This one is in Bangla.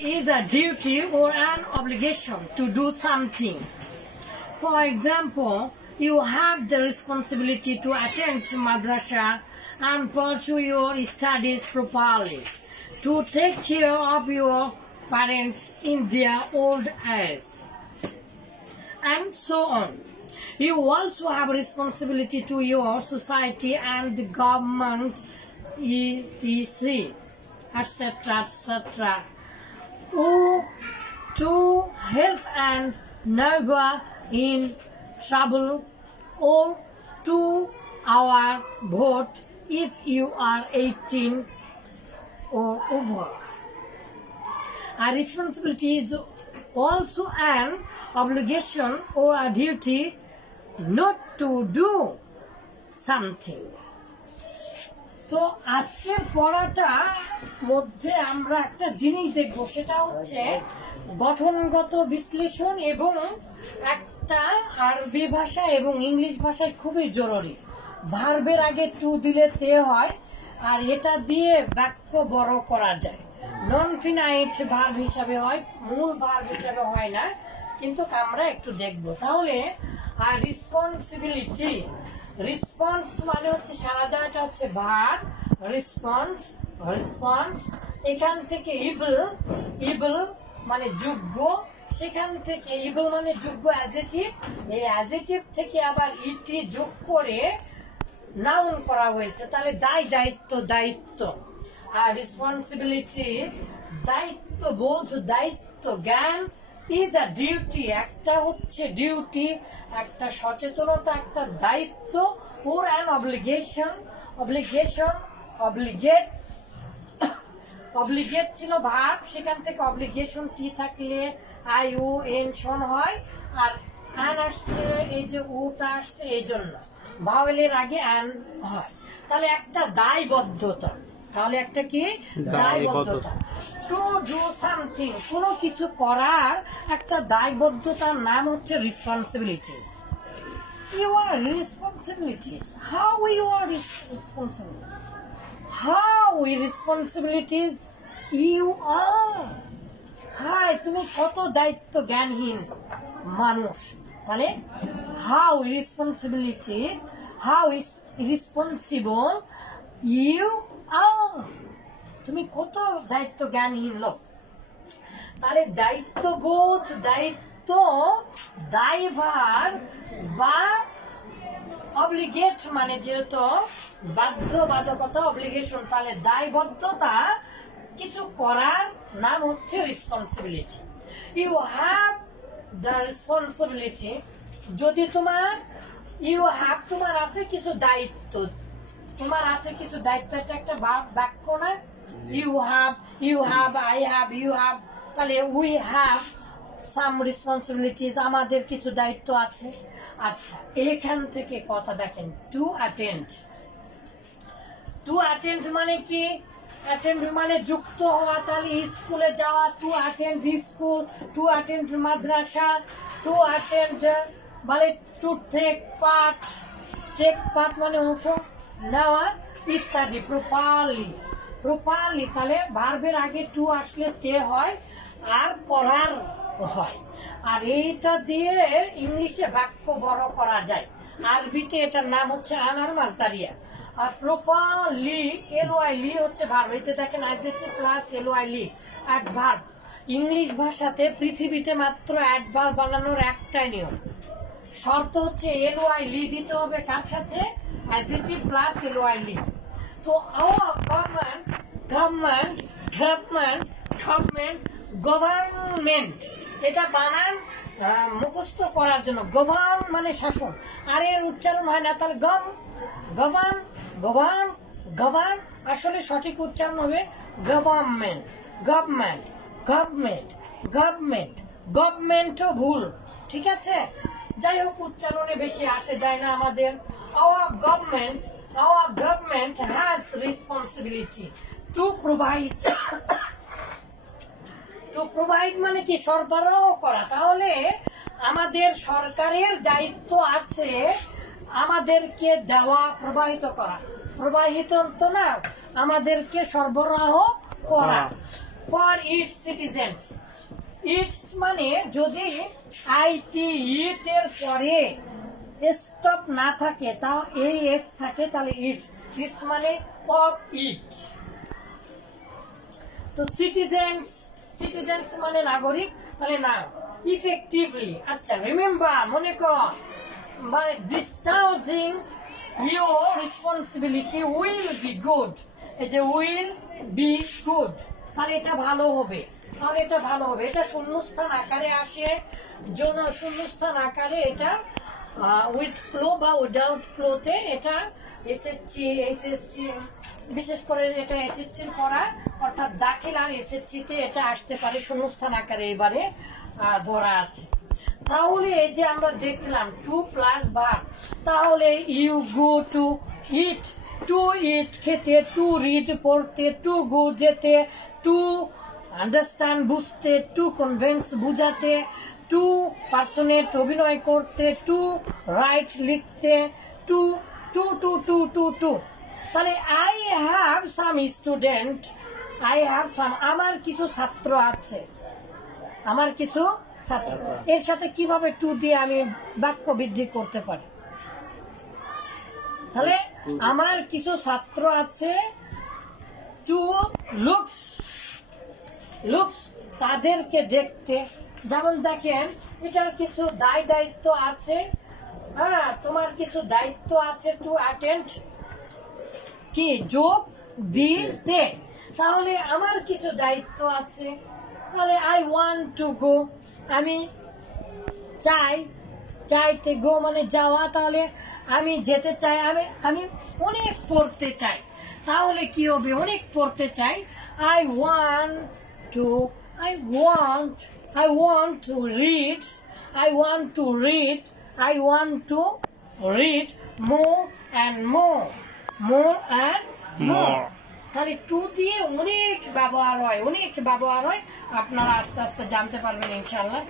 is a duty or an obligation to do something. For example, you have the responsibility to attend madrasa and pursue your studies properly, to take care of your parents in their old age, and so on. You also have responsibility to your society and the government, etc., etc., etc., to help and neighbor in trouble, or to our vote if you are 18 or over. A responsibility is also an obligation or a duty not to do something. তো আজকের পড়াটা মধ্যে আমরা একটা জিনিস দেখব, সেটা হচ্ছে গঠনগত বিশ্লেষণ এবং একটা আরবি ভাষা এবং ইংলিশ ভাষায় খুবই জরুরি। ভার্বের আগে টু দিলে তে হয়, আর এটা দিয়ে বাক্য বড় করা যায়। নন ফিনাইট ভার্ব হিসাবে হয়, মূল ভার্ব হিসাবে হয় না, কিন্তু আমরা একটু দেখব। তাহলে আর রেসপন্সিবিলিটি, রেসপন্স মানে হচ্ছে সাড়া দেওয়াটা হচ্ছে ভার্ব, রেসপন্স রেসপন্স। এখান থেকে ইবল, ইবল মানে যোগ্য, সেখান থেকে ইবল মানে যোগ্য অ্যাডজেক্টিভ, এই অ্যাডজেক্টিভ থেকে আবার ইটি যোগ করে নাউন করা হয়েছে, তাহলে দায়িত্ব দায়িত্ব। আর রেসপন্সিবিলিটি দায়িত্ব বোধ, দায়িত্ব জ্ঞান। ইজ আ ডিউটি, একটা হচ্ছে ডিউটি, একটা সচেতনতা, একটা দায়িত্ব। ওর an obligation, obligation obligate, obligate ছিল ভার্ব, সেখান থেকে অব্লিগেশন টি থাকলে আই ও এন শোন হয়, আর অ্যান আসছে এই যে ওটা আসছে এই জন্য ভাওয়েলের আগে অ্যান হয়। তাহলে একটা দায়বদ্ধতা, তাহলে একটা কি দায়বদ্ধতা। টু ডু সামথিং, কোনো কিছু করার একটা দায়বদ্ধতার নাম হচ্ছে responsibilities. You are responsibilities, how you are responsible, how responsibilities you are. Hi, তুমি কত দায়িত্ব জ্ঞানহীন মানুষ। তাহলে how responsibility, how is responsible you are, তুমি কত দায়িত্ব জ্ঞানহীন লোক। তাহলে দায়িত্ববোধ, দায়িত্ব, দায়ভার বা অব্লিগেট মানে যেহেতু বাধ্যবাধকতা, অব্লিগেশন, তাহলে দায়বদ্ধতা কিছু করার নাম হচ্ছে responsibility. You have the responsibility, যদি তোমার ইউ হ্যাভ তোমার আছে কিছু দায়িত্ব, তোমার আছে কিছু দায়িত্ব, এটা একটা বাক্য না? You have, you have, I have, you have, তাহলে উই হ্যাভ সাম রেসপন্সিবিলিটিস, আমাদের কিছু দায়িত্ব আছে। আচ্ছা, এখান থেকে কথা দেখেন, টু অ্যাটেন্ড। টু অ্যাটেন্ড মানে কি? অ্যাটেন্ড মানে যুক্ত হওয়া, তাহলে স্কুলে যাওয়া, to attend school, to attend madrasa, to attend মানে to take part, take part মানে অংশ নেওয়া ইত্যাদি। প্রপারলি, প্রপারলি, তাহলে ভার্বের আগে টু আসলে তে হয় আর করার হয়, আর এইটা দিয়ে ইংলিশে বাক্য বড় করা যায়। আরবিতে এটার নাম হচ্ছে আনার মাসদারিয়া। আর প্রপারলি, এল ওয়াই লি হচ্ছে ভার্ব, এতে দেখেন অ্যাডজেক্টিভ প্লাস এল ওয়াই লি, অ্যাডভার্ব। ইংলিশ ভাষাতে পৃথিবীতে মাত্র অ্যাডভার্ব বানানোর একটাই নিয়ম, শর্ত হচ্ছে এল ওয়াই লি দিতে হবে, কার সাথে? অ্যাডজেক্টিভ প্লাস এল ওয়াই লি। তো hour government, government, government, government, government, এটা বানান মুখস্থ করার জন্য। গভর্ন মানে শাসন, আর এর উচ্চারণ হয় না, তাহলে গম, গভর্ন, গভর্ন, গভর্ন, আসলে সঠিক উচ্চারণ হবে গভর্নমেন্ট, গভর্নমেন্ট, গভর্নমেন্ট, গভর্নমেন্ট, গভর্নমেন্টও ভুল, ঠিক আছে? যাই হোক, উচ্চারণে বেশি আসে যায় না আমাদের। Our government has responsibility to provide, to provide মানে কি? সরবরাহ করা। তাহলে আমাদের সরকারের দায়িত্ব আছে আমাদেরকে দেওয়া, প্রবাহিত করা, প্রবাহিত তো না, আমাদেরকে সরবরাহ করা। For its citizens. ইটস মানে যদি আইটি ইট এর পরে স্টপ না থাকে, তাও এই এস থাকে, তাহলে ইটস। ইটস মানে অফ ইট। তো সিটিজেন্স, সিটিজেন্স মানে নাগরিক, তাহলে না ইফেক্টিভলি। আচ্ছা রিমেম্বার, মনে কর, by discharging your responsibility will be good. এই যে উইল বি গুড, তাহলে এটা ভালো হবে, তাহলে এটা ভালো হবে। এটা শূন্যস্থান আকারে আসে, শূন্যস্থান আকারে এটা উইথ ক্লো বা উইদাউট ক্লোতে এটা এসএসসি, এসএসসি বিশেষ করে এটা এসএসসির পড়া, অর্থাৎ দাখিল আর এসএসসিতে এটা আসতে পারে শূন্যস্থান আকারে এবারে ধরা আছে। তাহলে এই যে আমরা দেখলাম টু প্লাস ভার্ব, তাহলে you go to eat, to eat খেতে, টু রিড পড়তে, টু গো যেতে, টু আন্ডারস্ট্যান্ড বুঝতে, টু কনভিন্স বুঝাতে, টু পার্সোনেট অভিনয় করতে, টু রাইট লিখতে, to to to to to to. তাহলে I have some student, I have some, আমার কিছু ছাত্র আছে, আমার কিছু ছাত্র। এর সাথে কিভাবে টু দিয়ে আমি বাক্য বৃদ্ধি করতে পারি? তাহলে আমার কিছু ছাত্র আছে, টু লুকস, লুকস তাদেরকে দেখতে। যেমন দেখেন এটার কিছু দায় দায়িত্ব আছে, হ্যাঁ তোমার কিছু দায়িত্ব আছে, টু অ্যাটেন্ড কি যোগ দিতে। তাহলে আমার কিছু দায়িত্ব আছে, তাহলে আই ওয়ান্ট টু গো, আমি চাই, চাইতে গো মানে যাওয়া, তাহলে আমি যেতে চাই, আমি অনেক পড়তে চাই, তাহলে কি হবে অনেক পড়তে চাই। I want to, I want to read, I want to read, I want to read more and more, more and more. তাহলে টু দিয়ে অনেক ব্যবহার হয়, অনেক ব্যবহার হয়, আপনারা আস্তে আস্তে জানতে পারবেন ইনশাআল্লাহ।